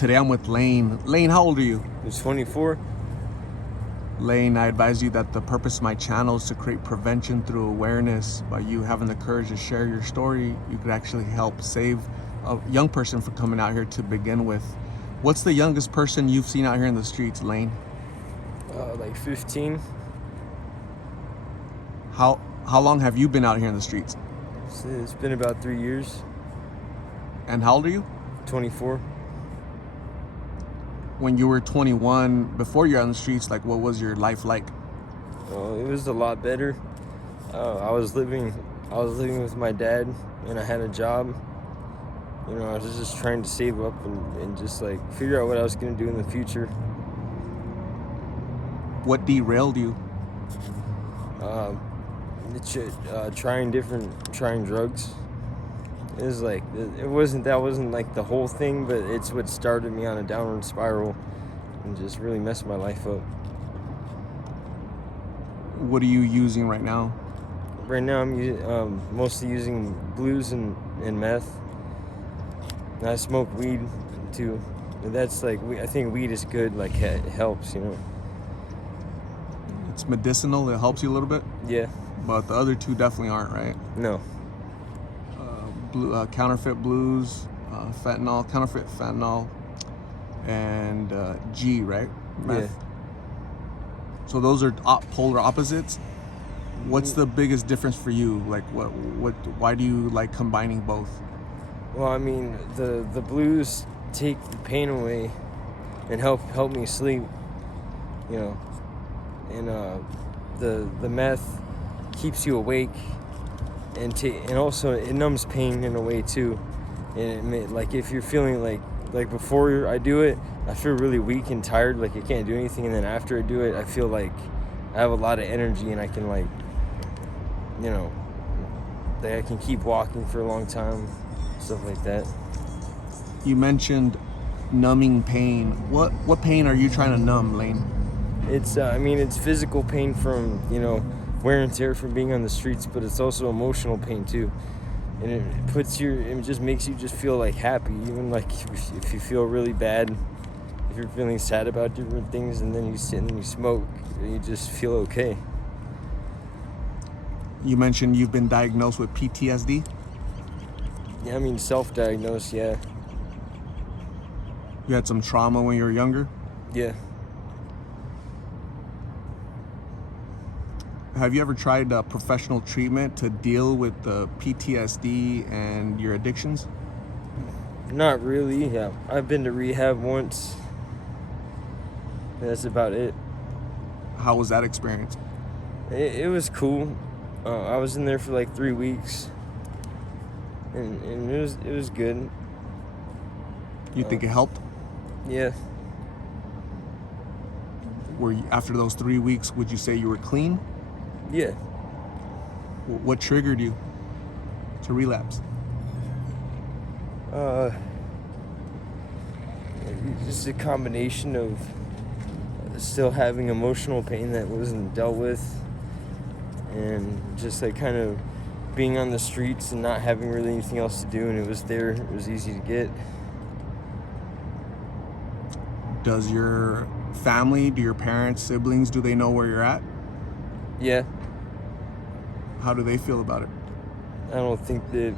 Today I'm with Lane. Lane, how old are you? I was 24. Lane, I advise you that the purpose of my channel is to create prevention through awareness. By you having the courage to share your story, you could actually help save a young person from coming out here to begin with. What's the youngest person you've seen out here in the streets, Lane? Like 15. How long have you been out here in the streets? It's been about 3 years. And how old are you? 24. When you were 21, before you're on the streets, like, what was your life like? It was a lot better. I was living with my dad, and I had a job. You know, I was just trying to save up and just like figure out what I was going to do in the future. What derailed you? Trying drugs. It was like, that wasn't like the whole thing, but it's what started me on a downward spiral and just really messed my life up. What are you using right now? Right now I'm mostly using blues and meth. And I smoke weed too. And that's like, I think weed is good, like it helps, you know. It's medicinal, it helps you a little bit? Yeah. But the other two definitely aren't, right? No. Counterfeit blues, counterfeit fentanyl, and G, right? Meth. Yeah. So those are polar opposites. What's the biggest difference for you? Like, why do you like combining both? Well, I mean, the blues take the pain away and help me sleep, you know, and the meth keeps you awake. And also it numbs pain in a way too, and like if you're feeling like before I do it, I feel really weak and tired, like I can't do anything, and then after I do it, I feel like I have a lot of energy and I can, like, you know, like I can keep walking for a long time, stuff like that. You mentioned numbing pain. What pain are you trying to numb, Lane? It's I mean, it's physical pain from, you know, wear and tear from being on the streets, but it's also emotional pain too, and it just makes you just feel like happy, even like if you feel really bad, if you're feeling sad about different things, and then you sit and you smoke, you just feel okay. You mentioned you've been diagnosed with PTSD. Yeah, I mean, self-diagnosed. Yeah. You had some trauma when you were younger. Yeah. Have you ever tried professional treatment to deal with the PTSD and your addictions? Not really. Yeah, I've been to rehab once. That's about it. How was that experience? It was cool. I was in there for like 3 weeks, and it was good. You think it helped? Yeah. After those 3 weeks, would you say you were clean? Yeah. What triggered you to relapse? Just a combination of still having emotional pain that wasn't dealt with, and just like kind of being on the streets and not having really anything else to do, and it was easy to get. Does your family, do your parents, siblings, do they know where you're at? Yeah. How do they feel about it? I don't think they're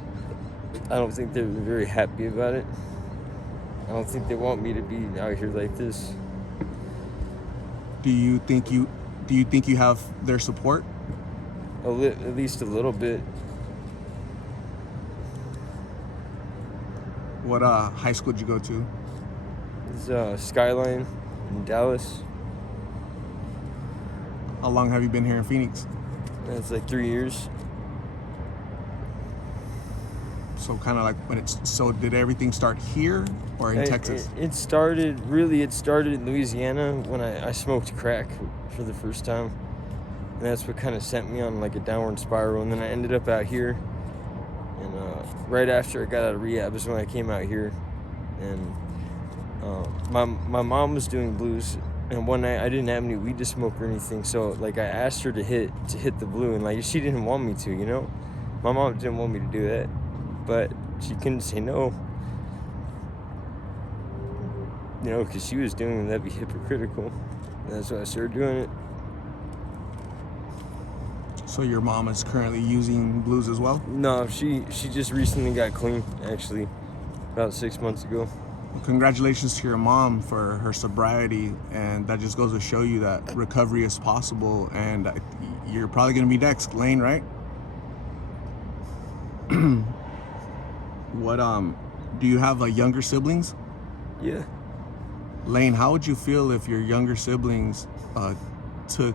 very happy about it. I don't think they want me to be out here like this. Do you think you have their support? At least a little bit. What high school did you go to? It's Skyline in Dallas. How long have you been here in Phoenix? It's like 3 years. So kind of like did everything start here or in Texas? It started in Louisiana when I smoked crack for the first time. And that's what kind of sent me on like a downward spiral. And then I ended up out here. And right after I got out of rehab is when I came out here. And my mom was doing blues. And one night I didn't have any weed to smoke or anything. So like I asked her to hit the blue. And like she didn't want me to, you know. My mom didn't want me to do that. But she couldn't say no. you know, because she was doing it, that'd be hypocritical. And that's why I started doing it. So your mom is currently using blues as well? No, she just recently got clean, actually, about 6 months ago. Well, congratulations to your mom for her sobriety, and that just goes to show you that recovery is possible, and you're probably going to be next, Lane, right? What do you have younger siblings? Yeah. Lane, how would you feel if your younger siblings took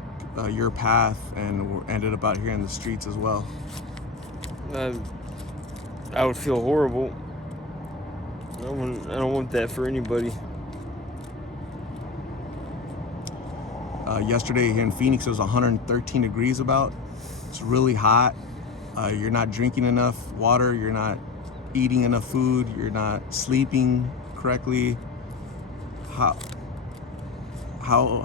your path and ended up out here in the streets as well? I would feel horrible. I don't want that for anybody. Yesterday here in Phoenix, it was 113 degrees about. It's really hot. You're not drinking enough water. You're not eating enough food. You're not sleeping correctly. How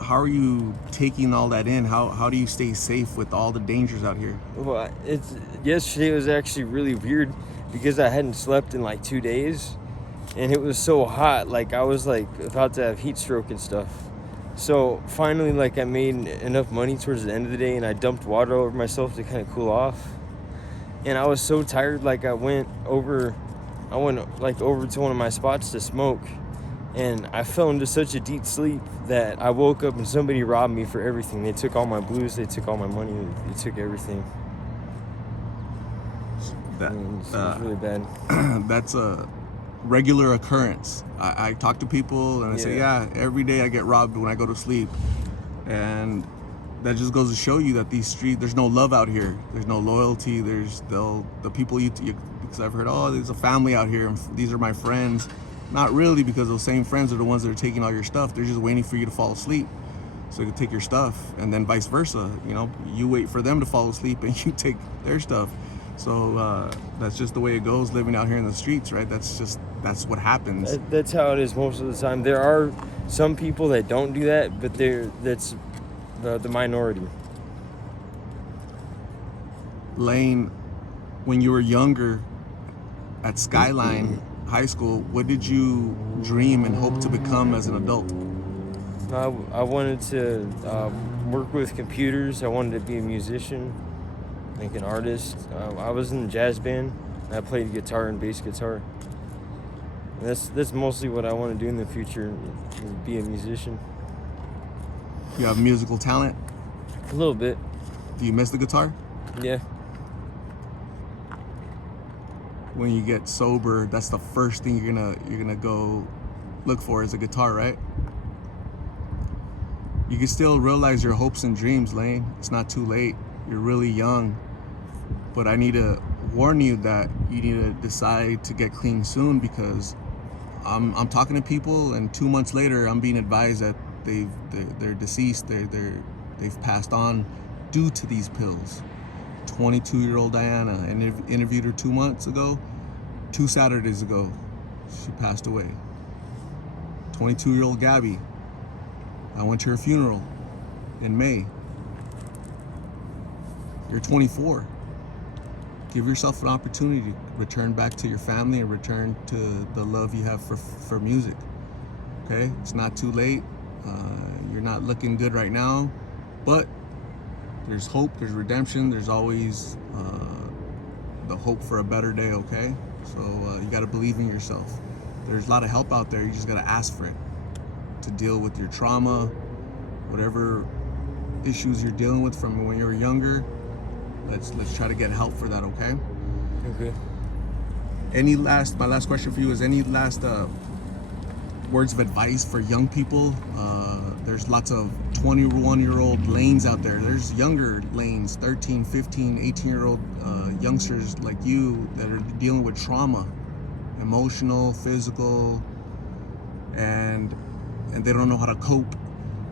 are you taking all that in? How do you stay safe with all the dangers out here? Well, yesterday was actually really weird because I hadn't slept in like 2 days, and it was so hot. Like I was like about to have heat stroke and stuff. So finally, like I made enough money towards the end of the day, and I dumped water over myself to kind of cool off. And I was so tired, like I went over to one of my spots to smoke, and I fell into such a deep sleep that I woke up and somebody robbed me for everything. They took all my blues, they took all my money, they took everything. That it was really bad. That's a regular occurrence. I talk to people and I say, yeah, every day I get robbed when I go to sleep. And that just goes to show you that these streets, there's no love out here. There's no loyalty. The people because I've heard, oh, there's a family out here and these are my friends. Not really, because those same friends are the ones that are taking all your stuff. They're just waiting for you to fall asleep so you can take your stuff, and then vice versa. You know, you wait for them to fall asleep and you take their stuff. So that's just the way it goes living out here in the streets, right? That's what happens. That's how it is most of the time. There are some people that don't do that, but that's the minority. Lane, when you were younger at Skyline High School, what did you dream and hope to become as an adult? I wanted to work with computers. I wanted to be a musician, like an artist. I was in a jazz band. I played guitar and bass guitar. And that's mostly what I want to do in the future, is be a musician. You have musical talent? A little bit. Do you miss the guitar? Yeah. When you get sober, that's the first thing you're gonna go look for is a guitar, right? You can still realize your hopes and dreams, Lane. It's not too late. You're really young. But I need to warn you that you need to decide to get clean soon, because I'm talking to people, and 2 months later I'm being advised that they're deceased. They've passed on due to these pills. 22-year-old Diana, and interviewed her 2 months ago. 2 Saturdays ago, she passed away. 22-year-old Gabby, I went to her funeral in May. You're 24. Give yourself an opportunity to return back to your family and return to the love you have for music. Okay? It's not too late. You're not looking good right now, but there's hope, there's redemption, there's always the hope for a better day, okay? So you gotta believe in yourself. There's a lot of help out there, you just gotta ask for it to deal with your trauma, whatever issues you're dealing with from when you were younger. Let's try to get help for that, okay? Okay. My last question for you is, any last words of advice for young people? There's lots of 21-year-old lanes out there. There's younger lanes, 13, 15, 18-year-old youngsters like you that are dealing with trauma, emotional, physical, and they don't know how to cope.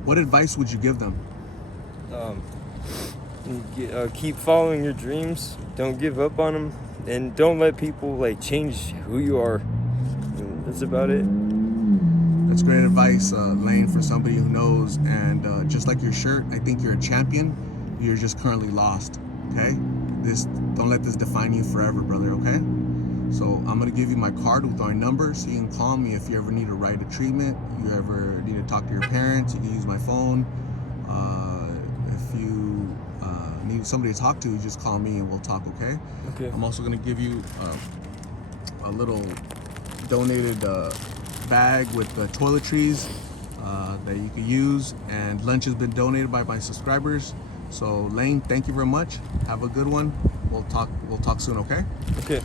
What advice would you give them? Keep following your dreams. Don't give up on them, and don't let people like change who you are. And that's about it. That's great advice, Lane, for somebody who knows. And just like your shirt, I think you're a champion. You're just currently lost. Okay? Don't let this define you forever, brother. Okay? So I'm gonna give you my card with my number, so you can call me if you ever need to write a treatment, you ever need to talk to your parents, you can use my phone. If you need somebody to talk to, you just call me and we'll talk, okay? Okay. I'm also gonna give you a little donated bag with the toiletries that you can use, and lunch has been donated by my subscribers. So Lane, thank you very much. Have a good one. We'll talk soon, okay? Okay.